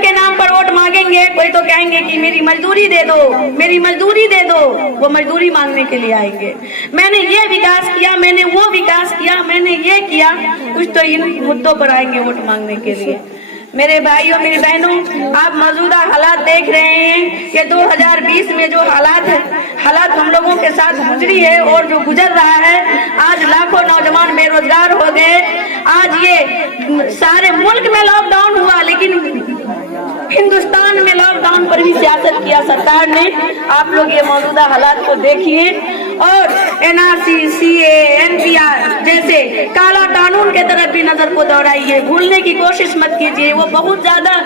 के नाम पर वोट मांगेंगे, कोई तो कहेंगे कि मेरी मजदूरी दे दो, मेरी मजदूरी दे दो, वो मजदूरी मांगने के लिए आएंगे। मैंने ये विकास किया, मैंने वो विकास किया, मैंने ये किया, कुछ तो इन मुद्दों पर आएंगे वोट मांगने के लिए। मेरे भाइयों मेरी बहनों, आप मौजूदा हालात देख रहे हैं। ये 2020 में जो हालात हम लोगों के साथ गुजरी है और जो गुजर रहा है, आज लाखों नौजवान बेरोजगार हो गए। आज ये सारे मुल्क में लॉकडाउन हुआ, लेकिन हिंदुस्तान में लॉकडाउन पर भी सियासत किया सरकार ने। आप लोग ये मौजूदा हालात को देखिए और एनआरसी, सीए, एनपीआर जैसे काला कानून के तरफ भी नजर को दौड़ाइए। भूलने की कोशिश मत कीजिए, वो बहुत ज्यादा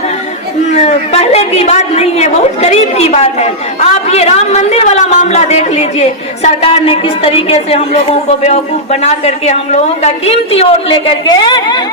पहले की बात नहीं है, बहुत करीब की बात है। आप ये राम मंदिर वाला मामला देख लीजिए, सरकार ने किस तरीके से हम लोगों को बेवकूफ बना करके, हम लोगों का कीमती वोट लेकर के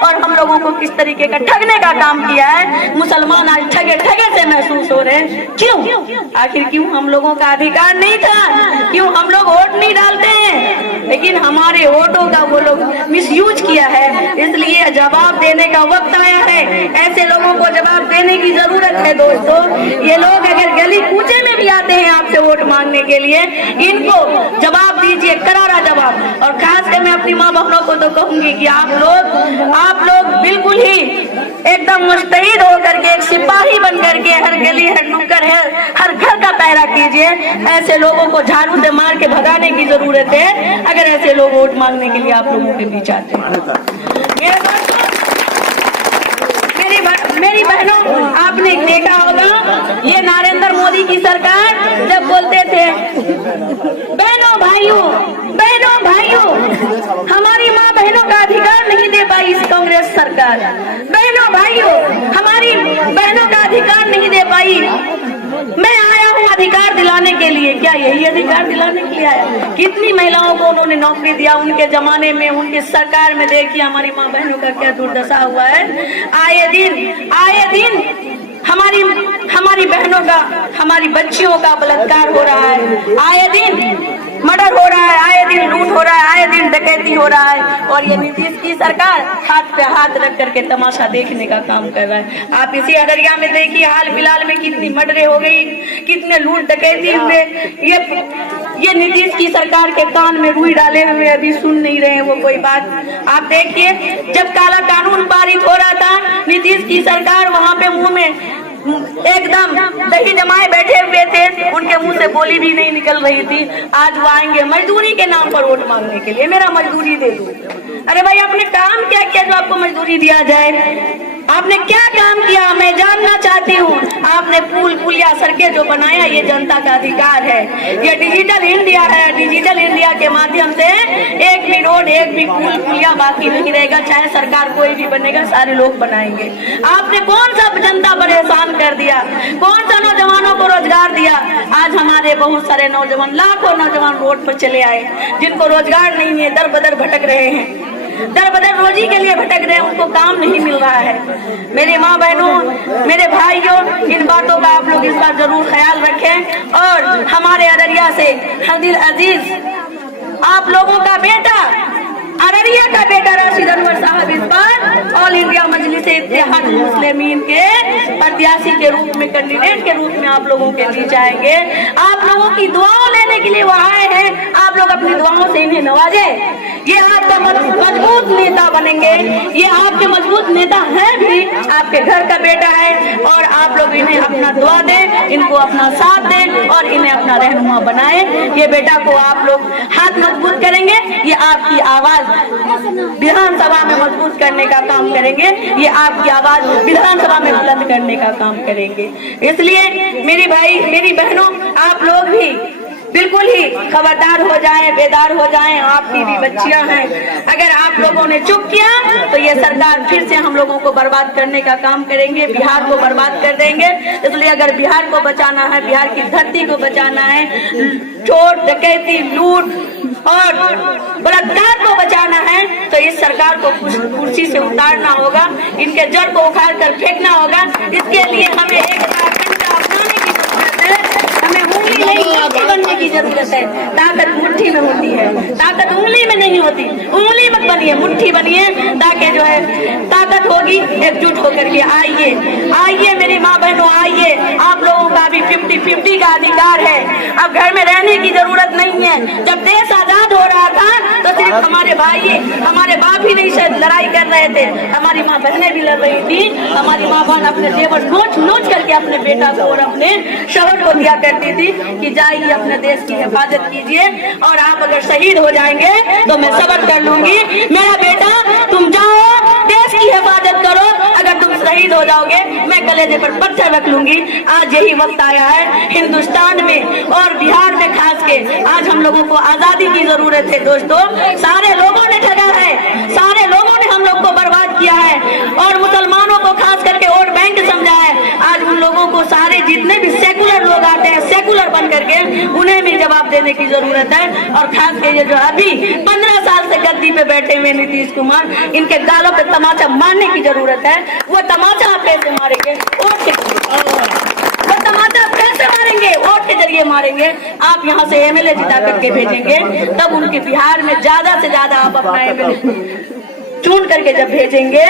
और हम लोगों को किस तरीके का ठगने का काम किया है। मुसलमान आज ठगे ठगे से महसूस हो रहे हैं। क्यों? आखिर क्यों? हम लोगों का अधिकार नहीं था? क्यों हम लोग वोट नहीं डालते हैं? लेकिन हमारे वोटों का वो लोग मिसयूज किया है, इसलिए जवाब देने का वक्त आया है। ऐसे लोगों को जवाब देने की जरूरत है दोस्तों। ये लोग अगर गली कूचे में भी आते हैं आपसे वोट मांगने के लिए, इनको जवाब दीजिए, करारा जवाब। और खासकर मैं अपनी माँ बहनों को तो कहूंगी कि आप लोग बिल्कुल ही एकदम मुस्तैद होकर के, एक सिपाही बन करके हर गली, हर नुक्कड़, हर घर का पहरा कीजिए। ऐसे लोगों को झाड़ू से मार के भगाने की जरूरत है, अगर ऐसे लोग वोट मांगने के लिए आप लोगों के बीच आते हैं। मेरी बहनों, आपने देखा होगा ये नरेंद्र मोदी की सरकार जब बोलते थे बहनों भाइयों हमारी माँ बहनों का अधिकार नहीं दे पाई इस कांग्रेस सरकार। बहनों भाइयों हमारी बहनों का अधिकार नहीं दे पाई। मैं आया हूँ अधिकार दिलाने के लिए। क्या यही अधिकार दिलाने के लिए आया? कितनी महिलाओं को उन्होंने नौकरी दिया उनके जमाने में, उनकी सरकार में। देखिए हमारी माँ बहनों का क्या दुर्दशा हुआ है। आए दिन हमारी बहनों का, हमारी बच्चियों का बलात्कार हो रहा है, आए दिन मर्डर हो रहा है, आए दिन लूट हो रहा है, आए दिन डकैती हो रहा है। और ये नीतीश की सरकार हाथ पे हाथ रख करके तमाशा देखने का काम कर रहा है। आप इसी अररिया में देखिए, हाल फिलहाल में कितनी मर्डरें हो गई, कितने लूट डकैती हुए। ये नीतीश की सरकार के कान में रुई डाले हुए अभी सुन नहीं रहे हैं वो कोई बात। आप देखिए, जब काला कानून पारित हो रहा था, नीतीश की सरकार वहां पे मुंह में एकदम दही जमाए बैठे हुए थे, उनके मुंह से बोली भी नहीं निकल रही थी। आज वो आएंगे मजदूरी के नाम पर वोट मांगने के लिए, मेरा मजदूरी दे दो। अरे भाई, आपने काम क्या किया जो आपको मजदूरी दिया जाए? आपने क्या काम किया मैं जानना चाहती हूँ। आपने पुल पुलिया सड़कें जो बनाया, ये जनता का अधिकार है। ये डिजिटल इंडिया है, डिजिटल इंडिया के माध्यम से एक भी रोड, एक भी पुल पुलिया बाकी नहीं रहेगा। चाहे सरकार कोई भी बनेगा, सारे लोग बनाएंगे। आपने कौन सा जनता पर एहसान कर दिया? कौन सा नौजवानों को रोजगार दिया? आज हमारे बहुत सारे नौजवान, लाखों नौजवान रोड पर चले आए, जिनको रोजगार नहीं है, दर बदर भटक रहे हैं, दर बदर रोजी के लिए भटक रहे हैं, उनको काम नहीं मिल रहा है। मेरी माँ बहनों, मेरे भाइयों, इन बातों का आप लोग इस बार जरूर ख्याल रखें। और हमारे अररिया से हदील अजीज, आप लोगों का बेटा, अररिया का बेटा राशिद अनवर साहब इस बार ऑल इंडिया मजलिस इत्तेहाद मुस्लिमीन के प्रत्याशी के रूप में, कैंडिडेट के रूप में आप लोगों के बीच आएंगे। आप लोगों की दुआओं लेने के लिए वो आए हैं। आप लोग अपनी दुआओं से इन्हें नवाजे। ये आपका मजबूत नेता बनेंगे, ये आपके मजबूत नेता हैं भी, आपके घर का बेटा है। और आप लोग इन्हें अपना दुआ दें, इनको अपना साथ दें और इन्हें अपना रहनुमा बनाएं। ये बेटा को आप लोग हाथ मजबूत करेंगे, ये आपकी आवाज विधानसभा में मजबूत करने का काम करेंगे, ये आपकी आवाज विधानसभा में बुलंद करने का काम करेंगे। इसलिए मेरी भाई, मेरी बहनों, आप लोग भी बिल्कुल ही खबरदार हो जाएं, बेदार हो जाएं। आपकी भी बच्चियां हैं, अगर आप लोगों ने चुप किया तो ये सरकार फिर से हम लोगों को बर्बाद करने का काम करेंगे, बिहार को बर्बाद कर देंगे। इसलिए अगर बिहार को बचाना है, बिहार की धरती को बचाना है, चोर डकैती लूट और बलात्कार को बचाना है, तो इस सरकार को कुर्सी से उतारना होगा, इनके जड़ को उखाड़ कर फेंकना होगा। इसके लिए हमें एक अपनाने की जरूरत है, हमें उंगली नहीं मुट्ठी बनने की जरूरत है। ताकत मुट्ठी में होती है, ताकत उंगली में नहीं होती। उंगली मत बनिए, मुट्ठी बनिए, ताकि जो है ताकत होगी। एकजुट होकर के आइए मेरी माँ अधिकार है। अब घर में रहने की जरूरत नहीं है। जब देश आजाद हो रहा था तो सिर्फ हमारे भाई, हमारे बाप ही नहीं शायद लड़ाई कर रहे थे, हमारी माँ बहनें भी लड़ रही थी। हमारी माँ बहन अपने जेवर नोच नोच करके अपने बेटा को और अपने शौहर को दिया करती थी कि जाइए अपने देश की हिफाजत कीजिए, और आप अगर शहीद हो जाएंगे तो मैं सब्र कर लूंगी। मेरा बेटा तुम जाओ देश की हिफाजत करो, अगर तुम शहीद हो जाओगे मैं कलेजे पर पत्थर रख लूंगी। आज यही वक्त आया है हिंदुस्तान में और बिहार में खास के, आज हम लोगों को आजादी की जरूरत है दोस्तों। सारे लोगों ने ठगा है, सारे लोगों ने हम लोग को बर्बाद किया है और मुसलमानों को खास करके वोट बैंक समझा है। आज उन लोगों को सारे जितने भी सेकुलर लोग आते हैं सेकुलर बन करके उन्हें भी जवाब देने की जरूरत है। और खास के ये जो अभी 15 साल से गद्दी पे बैठे हुए नीतीश कुमार, इनके गालों पे तमाचा मारने की जरूरत है। वो तमाचा आप कैसे मारेंगे? वोट के वो तमाचा आप कैसे मारेंगे? वोट के जरिए मारेंगे। आप यहाँ से एमएलए जिता करके भेजेंगे, तब उनके बिहार में ज्यादा से ज्यादा आप अपना एमएलए चुन करके जब भेजेंगे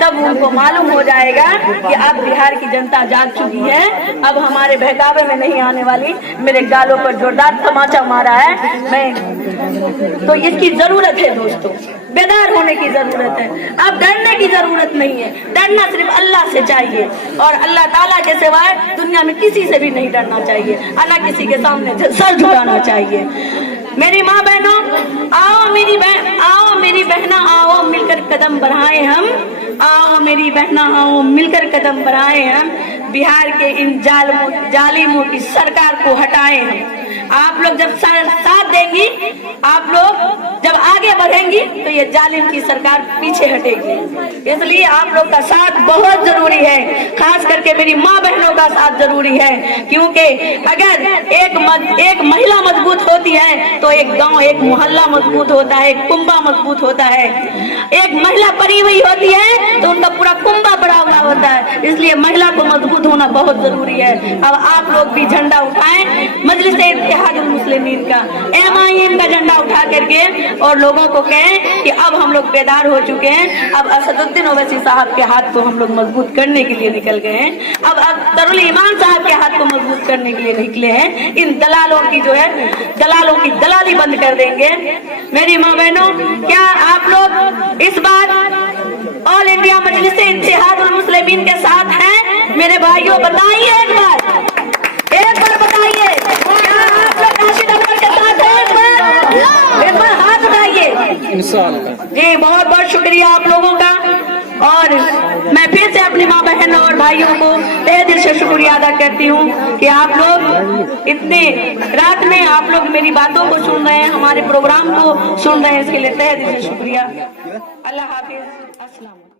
तब उनको मालूम हो जाएगा कि अब बिहार की जनता जाग चुकी है, अब हमारे बहकावे में नहीं आने वाली। मेरे गालों पर जोरदार तमाचा मारा है मैं, तो इसकी जरूरत है दोस्तों, बेदार होने की जरूरत है। अब डरने की जरूरत नहीं है, डरना सिर्फ अल्लाह से चाहिए और अल्लाह ताला के सिवाय दुनिया में किसी से भी नहीं डरना चाहिए, ना किसी के सामने सर झुकाना चाहिए। मेरी माँ बहनों, आओ मेरी बहना आओ मिलकर कदम बढ़ाएं हम, आओ मेरी बहना आओ मिलकर कदम बढ़ाएं हम, बिहार के इन जालिमों की सरकार को हटाएं हम। आप लोग जब साथ देंगी, आप लोग जब आगे बढ़ेंगी तो ये जालिम की सरकार पीछे हटेगी। इसलिए आप लोग का साथ बहुत जरूरी है, खास करके मेरी माँ बहनों का साथ जरूरी है, क्योंकि अगर एक महिला मजबूत होती है तो एक गांव, एक मोहल्ला मजबूत होता है, एक कुंबा मजबूत होता है। एक महिला पड़ी हुई होती है तो उनका पूरा कुंबा बड़ा हुआ होता है, इसलिए महिला को मजबूत होना बहुत जरूरी है। अब आप लोग भी झंडा उठाएं, मजलिस-ए-इत्तेहादुल मुस्लिमीन का, MIM का झंडा उठा करके और लोगों को कहें कि अब हम लोग बेदार हो चुके हैं। अब असदुद्दीन ओवैसी साहब के हाथ को हम लोग मजबूत करने के लिए निकल गए हैं, अब अख्तरुल ईमान साहब के हाथ को मजबूत करने के लिए निकले हैं। इन दलालों की जो है दलालों की दलाली बंद कर देंगे। मेरी माँ बहनों, क्या आप लोग इस बार ऑल इंडिया मजलिस-ए-इत्तेहादुल मुस्लिमीन के साथ हैं? मेरे भाइयों बताइए एक बार बताइए, क्या आप लोग राशिद अनवर के साथ हैं? एक बार हाथ उठाइए। इंशाअल्लाह जी, बहुत बहुत शुक्रिया आप लोगों का। और मैं फिर से अपनी माँ बहन और भाइयों को तहे दिल से शुक्रिया अदा करती हूँ कि आप लोग इतने रात में आप लोग मेरी बातों को सुन रहे हैं, हमारे प्रोग्राम को सुन रहे हैं, इसके लिए तहे दिल से शुक्रिया। अल्लाह हाफिज, अस्सलाम।